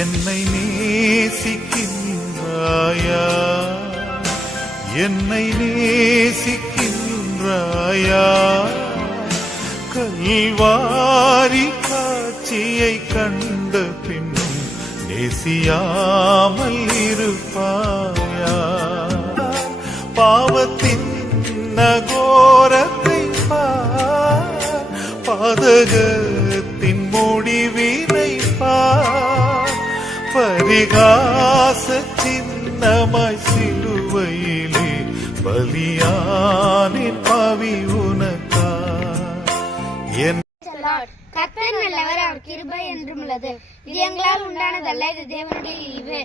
என்னை நேசிக்கின்றாயா, என்னை நேசிக்கின்றாயா, கல்வாரி காட்சியை கண்ட பின்னும் நேசியாமல் இருப்பாயா, பாவத்தின் நகோரத்தை பார், பாதகத்தின் முடிவினை பார், பரிகாச சின்னமாய் சிலுவையிலே பலியானின் பாவி உனக்கா. கர்த்தர் நல்லவர், அவர் கிருபை என்றும் உள்ளது. இது எங்களால் உண்டானதல்ல, இது தேவனுடைய ஈவு.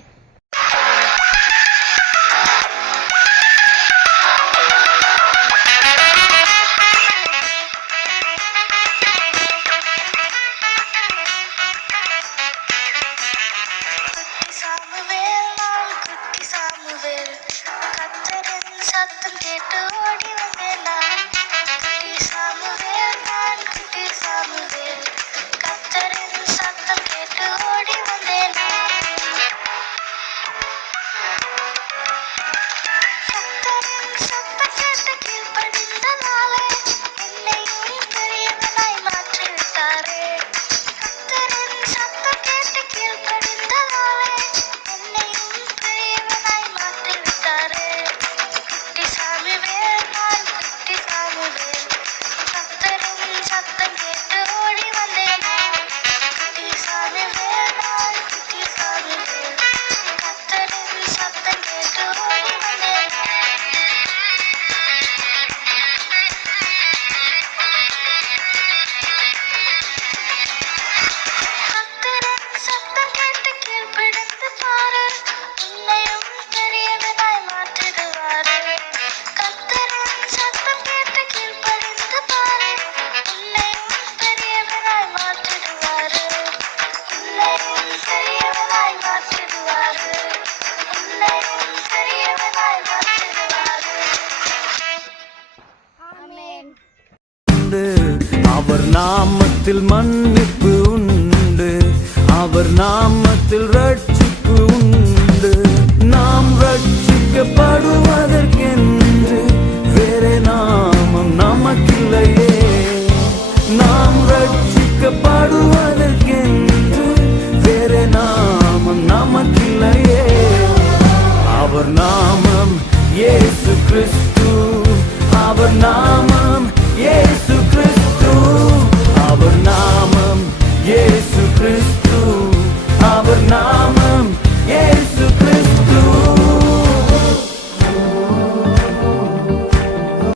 அவர் நாமத்தில் மன்னிப்பு உண்டு, அவர் நாமத்தில் ரட்சிப்பு உண்டு. நாம் ரட்சிக்கப்படுவதற்கென்று வேறே நாமம் நமக்கில்லையே, நாம் ரட்சிக்கப்படுவதற்கென்று வேறே நாமம் நமக்கில்லையே. அவர் நாமம் இயேசு கிறிஸ்து, அவர் நாமம்